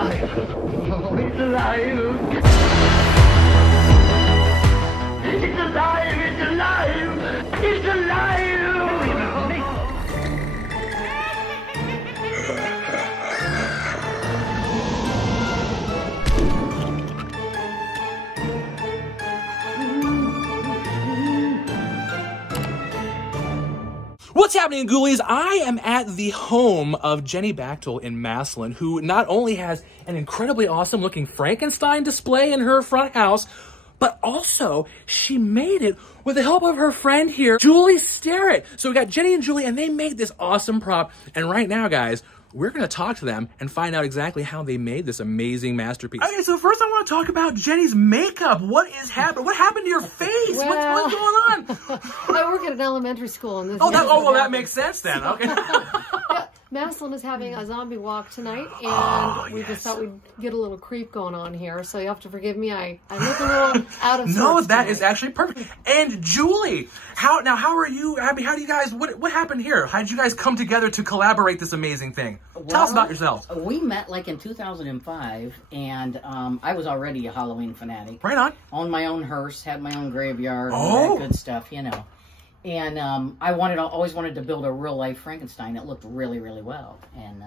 alive. Oh, it's alive. It's alive. It's alive. It's alive. What's happening, Ghoulies? I am at the home of Jenny Bachtel in Massillon, who not only has an incredibly awesome looking Frankenstein display in her front house, but also she made it with the help of her friend here, Julie Starrett. So we got Jenny and Julie, and they made this awesome prop. And right now, guys, we're gonna talk to them and find out exactly how they made this amazing masterpiece. Okay, so first I want to talk about Jenny's makeup. What is happening? What happened to your face? Well, what's going on? I work at an elementary school. And this well, that makes sense then. Okay. Yeah, Massillon is having a zombie walk tonight, and we just thought we'd get a little creep going on here. So you have to forgive me. I look a little out of sorts. No, that tonight. is actually perfect. And Julie, how are you? I mean, how do you guys? What happened here? How did you guys come together to collaborate this amazing thing? Well, Tell us about yourselves. We met like in 2005, and I was already a Halloween fanatic. Right on. Owned my own hearse, had my own graveyard, Oh. all that good stuff, you know. And I always wanted to build a real life Frankenstein that looked really, really well. And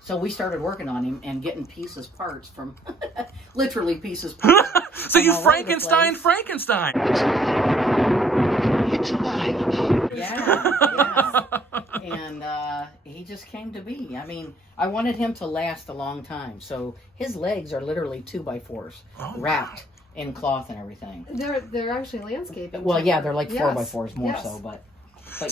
so we started working on him and getting parts from, literally pieces. So you Frankenstein. It's alive. Yeah. And he just came to be. I mean, I wanted him to last a long time. So his legs are literally 2x4s wrapped in cloth and everything. They're actually landscaping. Well, yeah, they're like 4x4s more Yes. so, but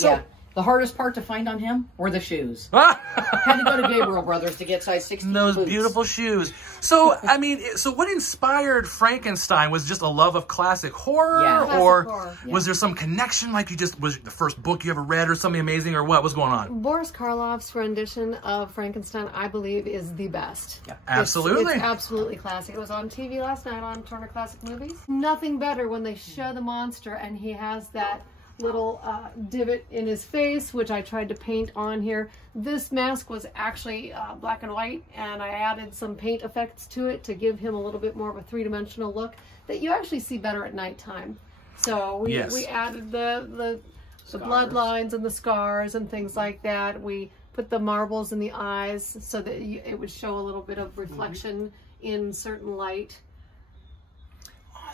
yeah. The hardest part to find on him were the shoes. Had to go to Gabriel Brothers to get size 16 Those boots. beautiful shoes. So, I mean, so what inspired Frankenstein? Was just a love of classic horror? Yeah. Or Classic horror, was there some connection? Like was it the first book you ever read or something amazing or what? What's going on? Boris Karloff's rendition of Frankenstein, I believe, is the best. Yeah, absolutely. It's absolutely classic. It was on TV last night on Turner Classic Movies. Nothing better when they show the monster and he has that little divot in his face, which I tried to paint on here. This mask was actually black and white, and I added some paint effects to it to give him a little bit more of a three-dimensional look that you actually see better at nighttime. So we added the bloodlines and the scars and things like that. We put the marbles in the eyes so that it would show a little bit of reflection in certain light.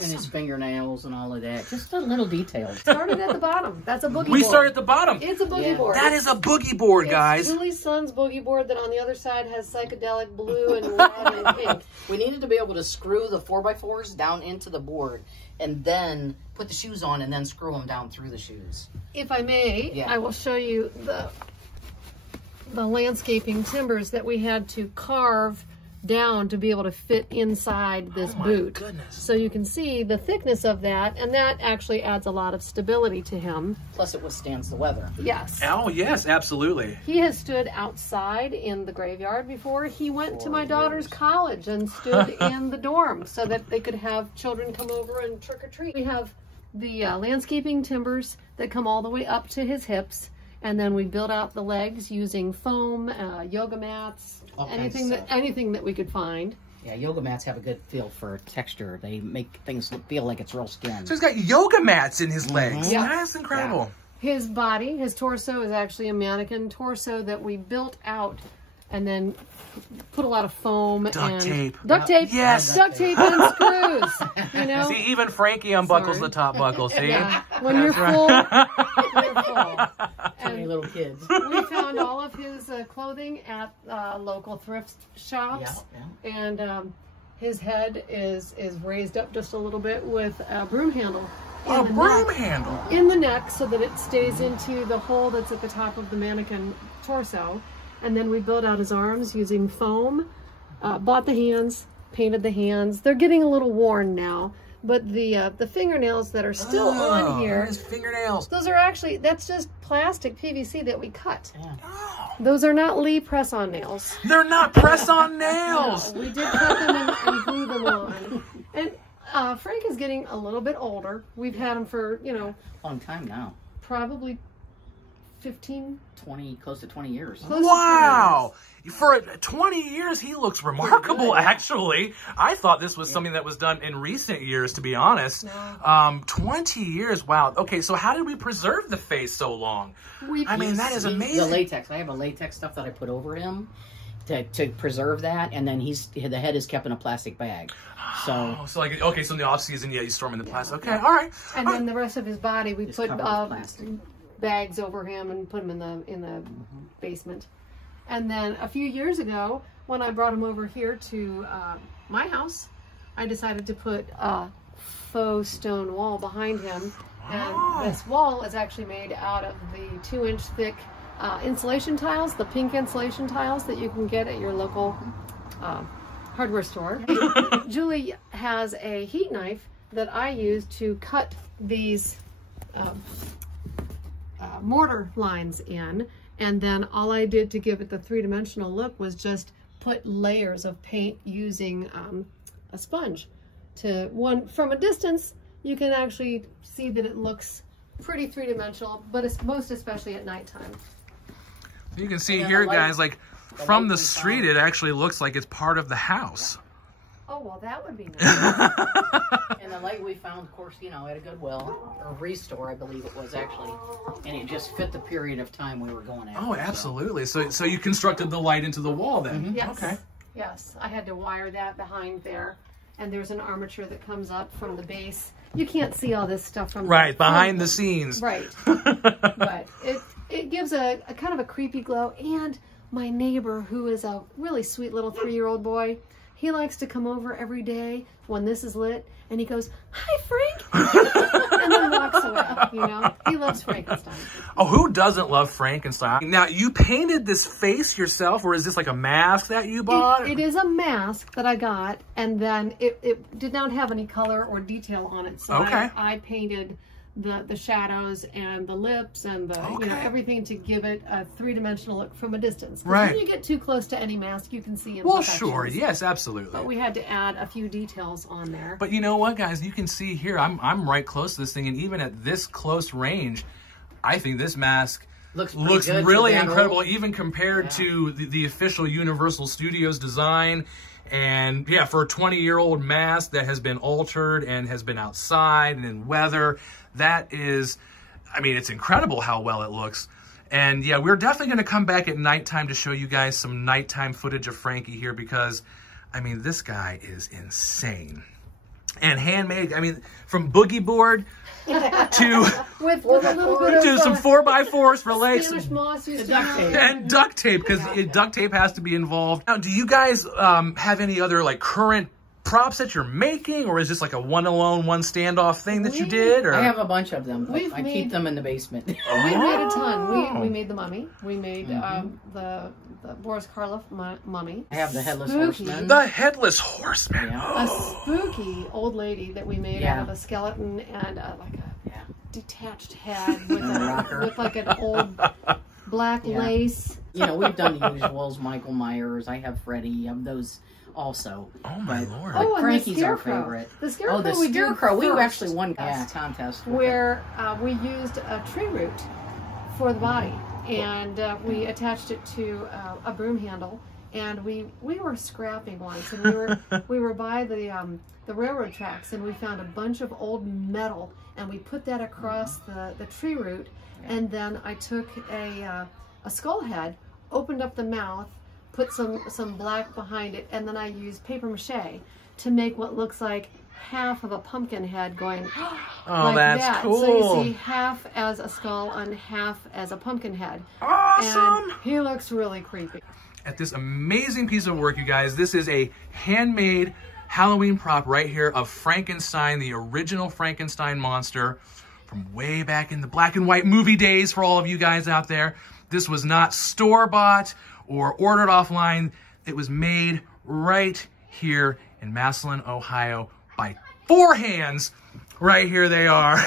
And his fingernails and all of that. Just the little details. Started at the bottom. That's a boogie board. We started at the bottom. It's a boogie board. That is a boogie board, guys. It's Julie's son's boogie board that on the other side has psychedelic blue and red and pink. We needed to be able to screw the 4x4s down into the board and then put the shoes on and then screw them down through the shoes. If I may, I will show you the landscaping timbers that we had to carve down to be able to fit inside this boot. Goodness. So you can see the thickness of that, and that actually adds a lot of stability to him. Plus it withstands the weather. Yes. Oh, yes, absolutely. He has stood outside in the graveyard before. He went to my daughter's college and stood in the dorm so that they could have children come over and trick or treat. We have the landscaping timbers that come all the way up to his hips, and then we build out the legs using foam, yoga mats, anything that we could find. Yeah, yoga mats have a good feel for texture. They make things feel like it's real skin. So he's got yoga mats in his legs. Yeah. That's incredible. Yeah. His body, his torso, is actually a mannequin torso that we built out and then put a lot of foam Duct tape. Duct tape. Yes. Duct tape and screws. You know? See, even Frankie unbuckles the top buckle, see? Yeah. When you're full, you're full. Tiny little kids. We found all of his clothing at local thrift shops. Yeah. And his head is raised up just a little bit with a broom handle. A broom handle? In the neck so that it stays into the hole that's at the top of the mannequin torso. And then we built out his arms using foam, bought the hands, painted the hands. They're getting a little worn now, but the fingernails that are still on here, his fingernails. those are actually, that's just plastic PVC that we cut. Yeah. Those are not Lee press-on nails. They're not press-on nails. No, we did cut them and glue them on. And Frank is getting a little bit older. We've had him for, Long time now. probably 15, 20, close to 20 years. Close to Wow. For 20 years, he looks remarkable, actually. I thought this was something that was done in recent years, to be honest. No. 20 years, wow. Okay, so how did we preserve the face so long? I mean, that is amazing. The latex. I have a latex stuff that I put over him to preserve that, and then the head is kept in a plastic bag. So, so like, okay, so in the off season, yeah, you store him in the plastic. Okay, all right. And then the rest of his body, we put covered with plastic. bags over him and put him in the basement. And then a few years ago, when I brought him over here to my house, I decided to put a faux stone wall behind him. And this wall is actually made out of the 2-inch thick insulation tiles, the pink insulation tiles that you can get at your local hardware store. Julie has a heat knife that I use to cut these mortar lines in, and then all I did to give it the 3-dimensional look was just put layers of paint using a sponge. From a distance, you can actually see that it looks pretty 3-dimensional, but it's most especially at nighttime. You can see here, guys, like from the street, it actually looks like it's part of the house. Oh, well, that would be nice. And the light we found, of course, at a Goodwill, or Restore, I believe it was actually, and it just fit the period of time we were going at. Oh, absolutely. So you constructed the light into the wall then? Yes. Okay. Yes, I had to wire that behind there, and there's an armature that comes up from the base. You can't see all this stuff from behind the scenes. Right. But it gives a kind of a creepy glow. And my neighbor, who is a really sweet little 3-year-old boy, he likes to come over every day when this is lit, and he goes, "Hi, Frank," and then walks away. He loves Frankenstein. Oh, who doesn't love Frankenstein? Now, you painted this face yourself, or is this like a mask that you bought? It is a mask that I got, and then it did not have any color or detail on it, so I painted the shadows and the lips and the everything to give it a 3-dimensional look from a distance. Right. When you get too close to any mask, you can see imperfections. Well, sure, yes, absolutely. But we had to add a few details on there. But you know what, guys? You can see here, I'm right close to this thing, and even at this close range, I think this mask looks really incredible, even compared to the official Universal Studios design. And yeah, for a 20-year-old mask that has been altered and has been outside and in weather, that is, I mean, it's incredible how well it looks. And yeah, we're definitely going to come back at nighttime to show you guys some nighttime footage of Frankie here, because, I mean, this guy is insane. And handmade, I mean, from boogie board to with a little bit of some 4x4s for legs. Spanish moss and duct tape, because duct tape has to be involved. Now, do you guys have any other like current props that you're making, or is this like a one standoff thing that you did? Or? I have a bunch of them, but I keep them in the basement. We made a ton. We made the mummy. We made the Boris Karloff mummy. I have the Headless Horseman. The Headless Horseman. Yeah. A spooky old lady that we made out of a skeleton and like a detached head with like an old black lace. We've done the usuals. Michael Myers. I have Freddy. Those also. Oh my lord! Oh, Frankie's our favorite. The Scarecrow. Oh, the Scarecrow. We actually won a contest where we used a tree root for the body, and we attached it to a broom handle, and we were scrapping once, and we were by the railroad tracks, and we found a bunch of old metal, and we put that across the tree root, and then I took a skull head, opened up the mouth, put some black behind it, and then I used paper mache to make what looks like half of a pumpkin head going like that's that. cool. So you see half as a skull and half as a pumpkin head. Awesome! And he looks really creepy. At this amazing piece of work, you guys, this is a handmade Halloween prop right here of Frankenstein, the original Frankenstein monster from way back in the black and white movie days for all of you guys out there. This was not store-bought or ordered offline. It was made right here in Massillon, Ohio by 4 hands. Right here they are.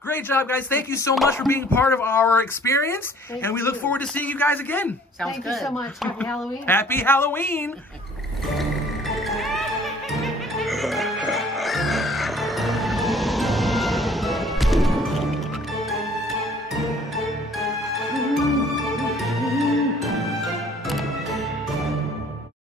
Great job, guys. Thank you so much for being part of our experience. Thank and we look you. forward to seeing you guys again. Sounds Thank good. you so much. Happy Halloween. Happy Halloween.